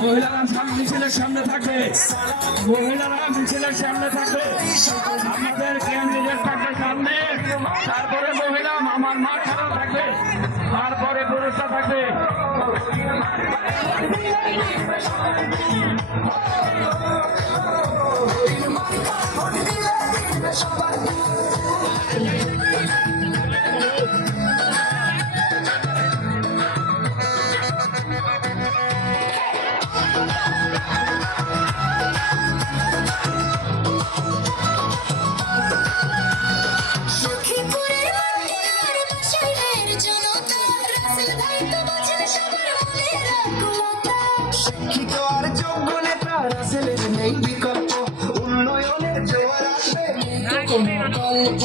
মহিলারা মিছিলের সামনে থাকবে, মহিলারা মিছিলের সামনে থাকবে, আমাদের ক্যান্ডিডেট থাকবে সামনে, তারপরে মহিলা আমার মা খারাপ থাকবে, তারপরে পুরুষরা থাকবে। শিক্ষিত আর যোগ্য নেতা রাসেলের নেই বিকল্প, উন্নয়নের জোয়ার আসবে কোনো গল্প।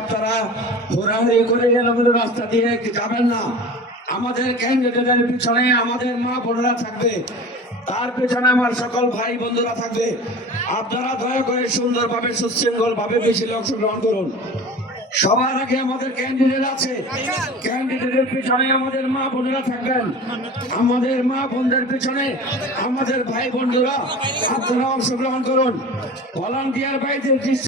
আপনারা ঘোরাঘুরি করে গেলে রাস্তা দিয়ে যাবেন না। আমাদের ক্যান্ডিডেটের পিছনে আমাদের মা বোনেরা থাকবে, তার পেছনে আমার সকল ভাই বন্ধুরা থাকবে। আপনারা দয়া করে সুন্দরভাবে সুশৃঙ্খল ভাবে মিছিলে অংশগ্রহণ করুন। সবার আগে আমাদের ক্যান্ডিডেট আছে, ক্যান্ডিডেটের পিছনে আমাদের মা বোনেরা থাকবেন, আমাদের মা বোনদের পিছনে আমাদের ভাই বন্ধুরা, আপনারা অংশগ্রহণ করুন। ভলান্টিয়ার ভাইদের